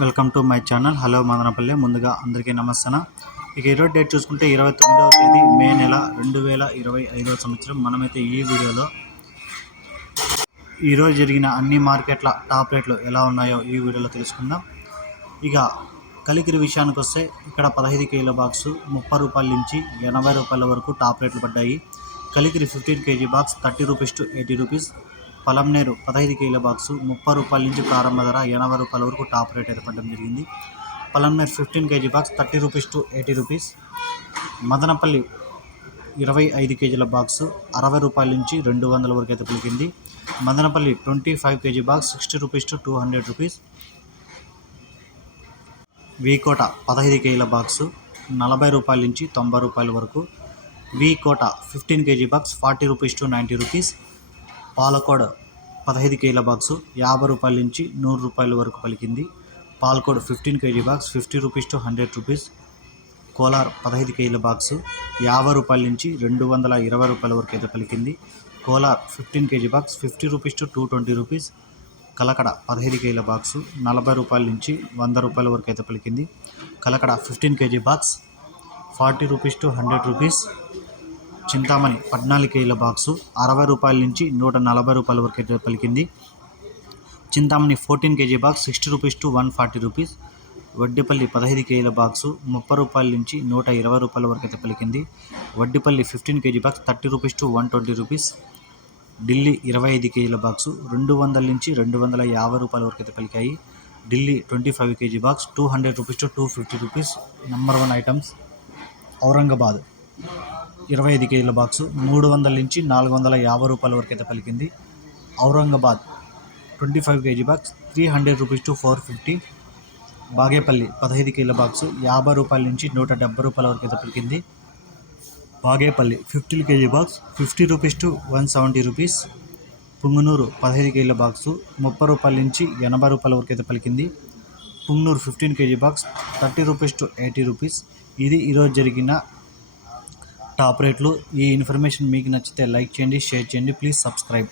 Welcome to my channel. Hello Madanapalle. ముందుగా అందరికీ నమస్తే ఇక ఈరోజు డేట్ చూసుకుంటే ఇరవై తొమ్మిదవ తేదీ మే నెల రెండు వేల ఇరవై ఐదవ సంవత్సరం. మనమైతే ఈ వీడియోలో ఈరోజు జరిగిన అన్ని మార్కెట్ల టాప్ రేట్లు ఎలా ఉన్నాయో ఈ వీడియోలో తెలుసుకుందాం. ఇక కలికిరి విషయానికి వస్తే ఇక్కడ పదహైదు కేజీల బాక్సు ముప్పై రూపాయల నుంచి ఎనభై రూపాయల వరకు టాప్ రేట్లు పడ్డాయి. Kalikiri fifteen KG box thirty rupees to eighty rupees. Palamaner పదహైదు కేజీల బాక్సు ముప్పై రూపాయల నుంచి ప్రారంభ ధర ఎనభై రూపాయల వరకు టాప్ రేట్ ఏర్పడడం జరిగింది. Palamaner fifteen KG box thirty rupees to eighty rupees. Madanapalle ఇరవై ఐదు కేజీల బాక్సు అరవై రూపాయల నుంచి రెండు వందల వరకు అయితే పలికింది. Madanapalle twenty five KG box sixty rupees to two hundred rupees. V Kota పదహైదు కేజీల బాక్సు నలభై రూపాయల నుంచి తొంభై రూపాయల వరకు. V Kota fifteen KG box forty rupees to ninety rupees. Palakode పదహైదు కేజీల బాక్సు యాభై రూపాయల నుంచి నూరు రూపాయల వరకు పలికింది. Palakode fifteen KG box fifty rupees to hundred rupees. Kolar పదహైదు కేజీల బాక్సు యాభై రూపాయల నుంచి రెండు వందల ఇరవై రూపాయల వరకు అయితే పలికింది. Kolar fifteen KG box fifty rupees to two twenty rupees. Kalakada పదహైదు కేజీల బాక్సు నలభై రూపాయల నుంచి వంద రూపాయల వరకు అయితే పలికింది. Kalakada fifteen KG box forty rupees to hundred rupees. Chintamani పద్నాలుగు కేజీల బాక్సు. అరవై రూపాయల నుంచి నూట నలభై రూపాయల వరకు అయితే పలికింది. Chintamani fourteen KG box sixty rupees to one forty rupees. Vaddipalli పదహైదు కేజీల బాక్సు ముప్పై రూపాయల నుంచి నూట ఇరవై రూపాయల వరకు అయితే పలికింది. Vaddipalli fifteen KG box thirty rupees to one twenty rupees. Delhi ఇరవై ఐదు కేజీల బాక్సు రెండు వందల నుంచి రెండు వందల యాభై రూపాయల వరకు అయితే పలికాయి. Delhi twenty five KG box two hundred rupees to two fifty rupees. Number one items Aurangabad. ఇరవై ఐదు కేజీల బాక్సు మూడు వందల నుంచి నాలుగు వందల యాభై రూపాయల వరకు అయితే పలికింది. Aurangabad twenty five KG box three hundred rupees to four fifty. Bagepalli పదహైదు కేజీల బాక్సు యాభై రూపాయల నుంచి నూట డెబ్బై రూపాయల వరకు అయితే పలికింది. Bagepalli fifty KG box fifty rupees to one seventy rupees. Punganur పదహైదు కేజీల బాక్సు ముప్పై రూపాయల నుంచి ఎనభై రూపాయల వరకు అయితే పలికింది. Punganur fifteen KG box thirty rupees to eighty rupees. ఇది ఈరోజు జరిగిన టాప్ రేట్లు. ఈ ఇన్ఫర్మేషన్ మీకు నచ్చితే లైక్ చేయండి షేర్ చేయండి. Please subscribe.